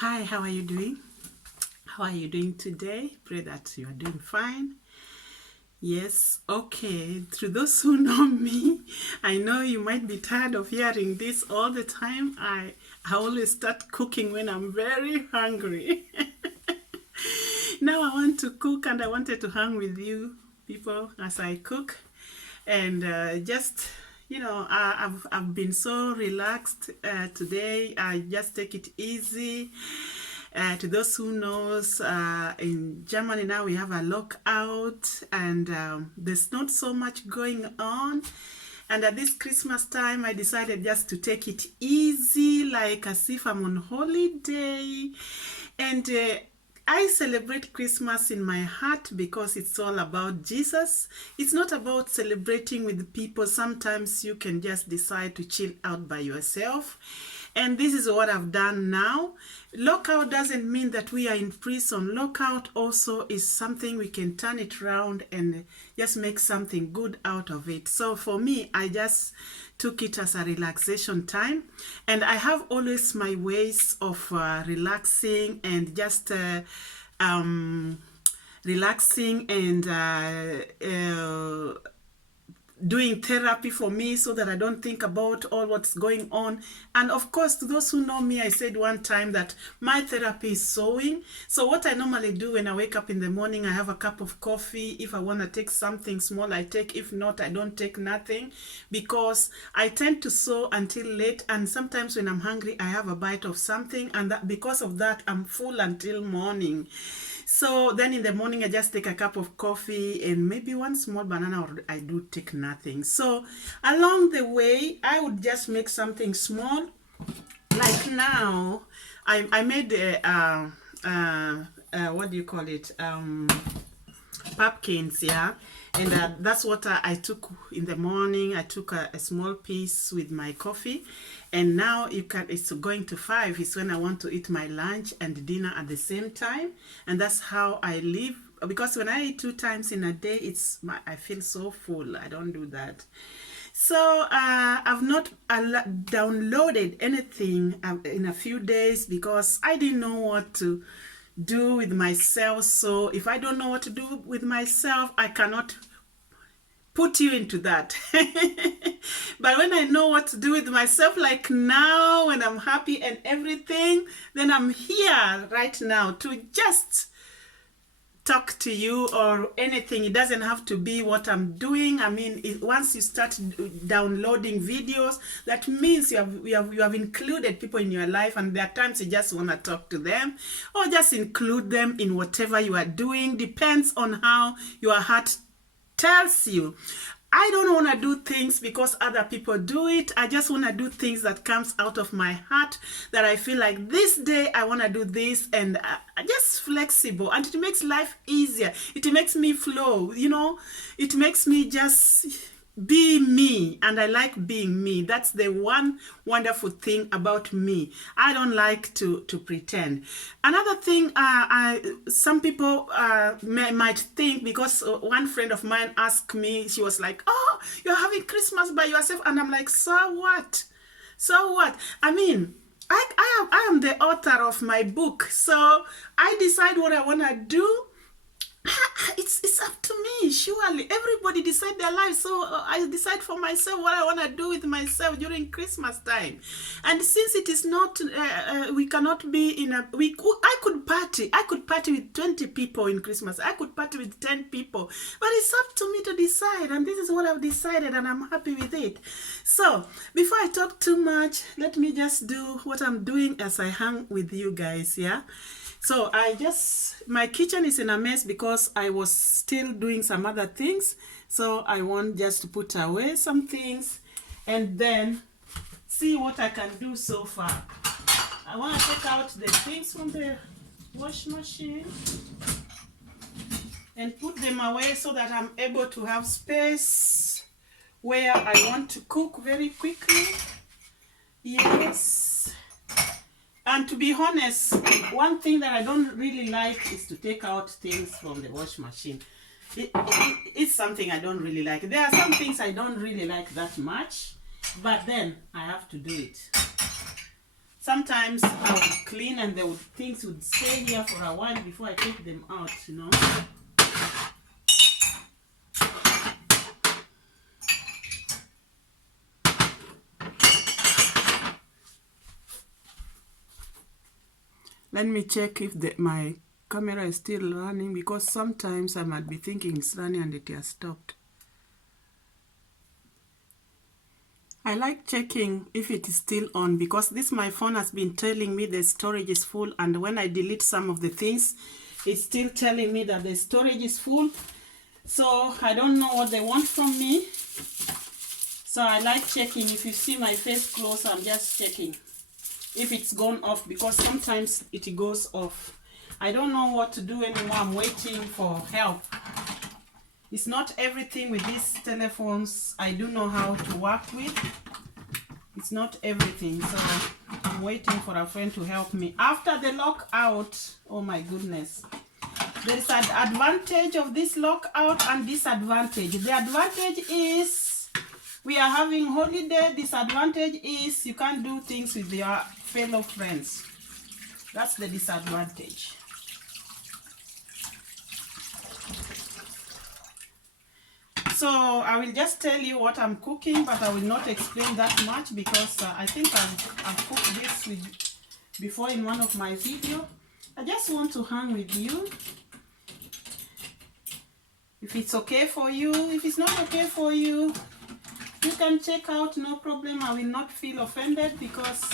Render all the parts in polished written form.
Hi, how are you doing? How are you doing today? Pray that you are doing fine. Yes, okay. To those who know me, I know you might be tired of hearing this all the time. I always start cooking when I'm very hungry. Now I want to cook and I wanted to hang with you people as I cook. And just, I've been so relaxed today. I just take it easy. To those who knows, in Germany now we have a lockout and there's not so much going on. And at this Christmas time, I decided just to take it easy, like as if I'm on holiday. And I celebrate Christmas in my heart because it's all about Jesus. It's not about celebrating with people. Sometimes you can just decide to chill out by yourself. And this is what I've done now. Lockout doesn't mean that we are in prison. Lockout also is something we can turn it around and just make something good out of it. So for me, I just took it as a relaxation time. And I have always my ways of relaxing and just relaxing and doing therapy for me so that I don't think about all what's going on. And of course, to those who know me, I said one time that my therapy is sewing. So what I normally do when I wake up in the morning, I have a cup of coffee. If I want to take something small, I take. If not, I don't take nothing because I tend to sew until late. And sometimes when I'm hungry, I have a bite of something. And that, because of that, I'm full until morning. So then in the morning, I just take a cup of coffee and maybe one small banana, or I do take nothing. So along the way, I would just make something small. Like now, I made what do you call it? Pumpkins, yeah. And that's what I took in the morning. I took a small piece with my coffee. And now it's going to 5. It's when I want to eat my lunch and dinner at the same time. And that's how I live. Because when I eat 2 times in a day, I feel so full. I don't do that. So I've not downloaded anything in a few days because I didn't know what to do with myself. So if I don't know what to do with myself, I cannot put you into that. But when I know what to do with myself, like now when I'm happy and everything, then I'm here right now to just talk to you or anything. It doesn't have to be what I'm doing. I mean, once you start downloading videos, that means you have included people in your life, and there are times you just want to talk to them or just include them in whatever you are doing. Depends on how your heart tells you. I don't want to do things because other people do it. I just want to do things that comes out of my heart, that I feel like this day I want to do this, and just flexible, and it makes life easier. It makes me flow, it makes me just be me, and I like being me. That's the one wonderful thing about me. I don't like to pretend. Another thing, some people might think, because one friend of mine asked me, she was like, "Oh, you're having Christmas by yourself," and I'm like, "So what? So what?" I mean, I am the author of my book, so I decide what I want to do. It's up to me. Surely everybody decide their life, so I decide for myself what I want to do with myself during Christmas time. And since it is not we cannot be in a I could party with 20 people in Christmas. I could party with 10 people, but it's up to me to decide, and this is what I've decided, and I'm happy with it. So before I talk too much, let me just do what I'm doing as I hang with you guys. Yeah. So my kitchen is in a mess because I was still doing some other things. So I want just to put away some things and then see what I can do so far. I want to take out the things from the wash machine and put them away so that I'm able to have space where I want to cook very quickly. Yes. And to be honest, one thing that I don't really like is to take out things from the wash machine. It's something I don't really like. There are some things I don't really like that much, but then I have to do it. Sometimes I would clean and things would stay here for a while before I take them out, you know. Let me check if my camera is still running, because sometimes I might be thinking it's running and it has stopped. I like checking if it is still on, because my phone has been telling me the storage is full, and when I delete some of the things, it's still telling me that the storage is full. So I don't know what they want from me. So I like checking. If you see my face close, I'm just checking if it's gone off, because sometimes it goes off. I don't know what to do anymore. I'm waiting for help. It's not everything with these telephones I do know how to work with. It's not everything, so I'm waiting for a friend to help me. After the lockout, oh my goodness, there is an advantage of this lockout and disadvantage. The advantage is we are having holiday. Disadvantage is you can't do things with your fellow friends. That's the disadvantage. So I will just tell you what I'm cooking, but I will not explain that much, because I think I've cooked this before in one of my videos. I just want to hang with you. If it's okay for you, if it's not okay for you, you can check out, no problem. I will not feel offended, because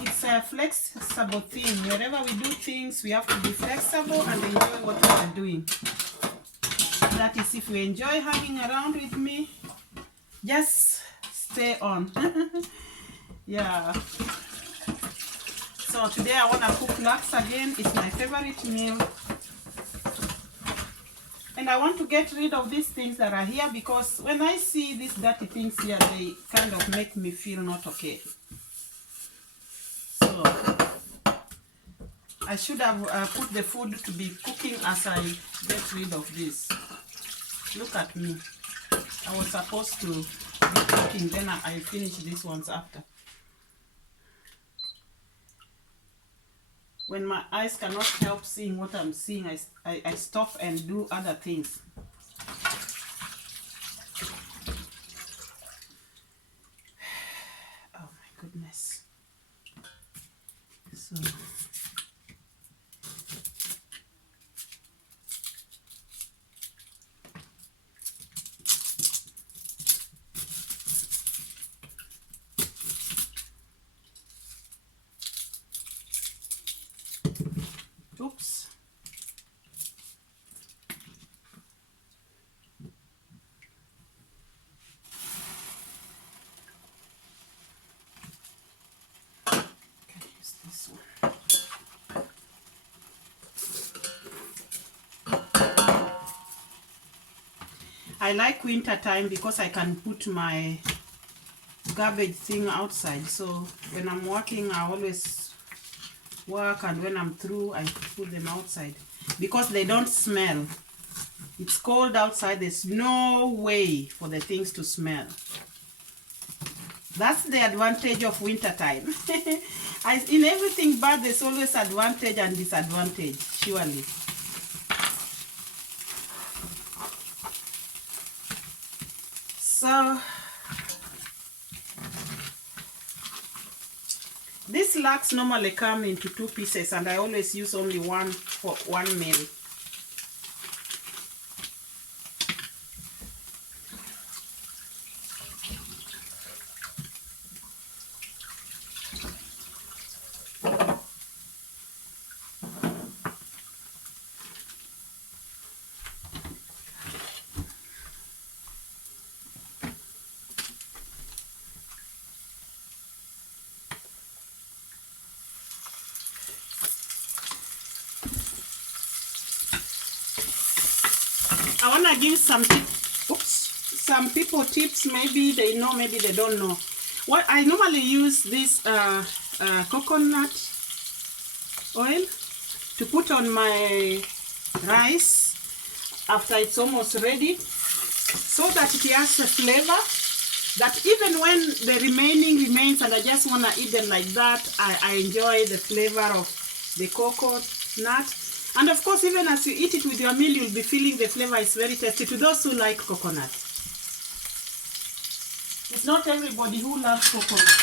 it's a flexible thing. Wherever we do things, we have to be flexible and enjoy what we are doing. That is, if you enjoy hanging around with me, just stay on. Yeah. So today I want to cook lax again. It's my favorite meal. And I want to get rid of these things that are here, because when I see these dirty things here, they kind of make me feel not okay. So I should have put the food to be cooking as I get rid of this. Look at me. I was supposed to be cooking, then I finish these ones after. When my eyes cannot help seeing what I'm seeing, I stop and do other things. Oh my goodness. So oops. Can use this one. I like winter time because I can put my garbage thing outside. So when I'm working, I always work, and when I'm through, I put them outside because they don't smell. It's cold outside. There's no way for the things to smell. That's the advantage of winter time. In everything bad, there's always advantage and disadvantage, surely. So this lax normally come into 2 pieces, and I always use only one for 1 meal. I want to give some people tips. Maybe they know, maybe they don't know. What I normally use this coconut oil to put on my rice after it's almost ready, so that it has a flavor. that even when the remaining remains and I just want to eat them like that, I enjoy the flavor of the coconut. And of course, even as you eat it with your meal, you'll be feeling the flavor is very tasty to those who like coconut. It's not everybody who loves coconut.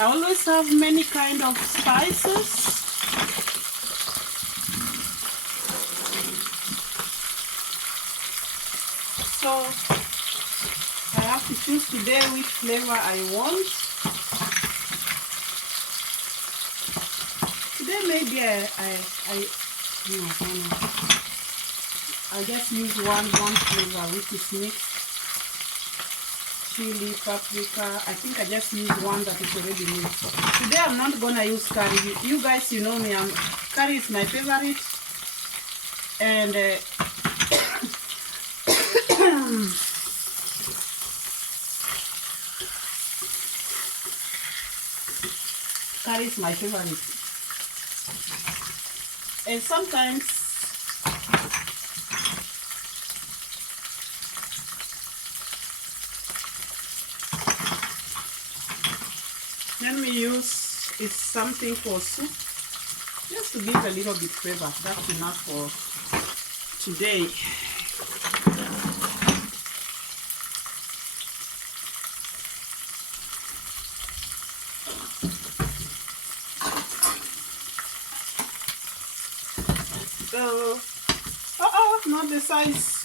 I always have many kind of spices. So I have to choose today which flavor I want. Today maybe I just use one flavor, which is mixed. Chili, paprika. I think I just use one that is already mixed. Today I'm not gonna use curry. You guys, you know me, curry is my favorite. And curry is my favorite. And sometimes let me use it's something for soup, just to give a little bit flavor. That's enough for today. So, not the size.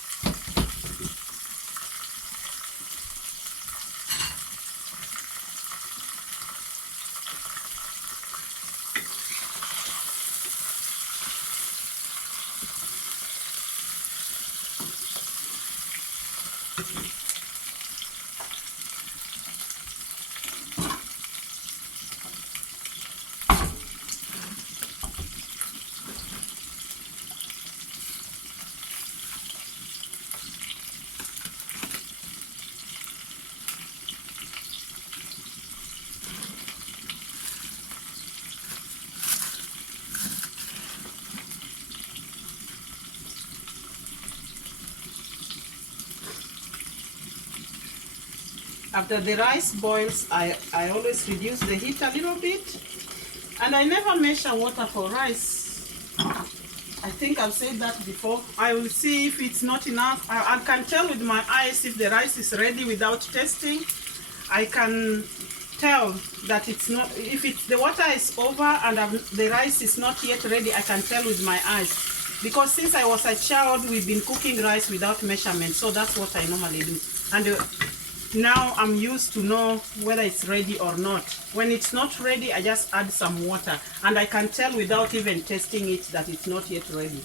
After the rice boils, I always reduce the heat a little bit. And I never measure water for rice. I think I've said that before. I will see if it's not enough. I can tell with my eyes if the rice is ready without testing. I can tell that it's not, if it's, the water is over and the rice is not yet ready, I can tell with my eyes. Because since I was a child, we've been cooking rice without measurement. So that's what I normally do. And now I'm used to know whether it's ready or not. When it's not ready, I just add some water. And I can tell without even testing it that it's not yet ready.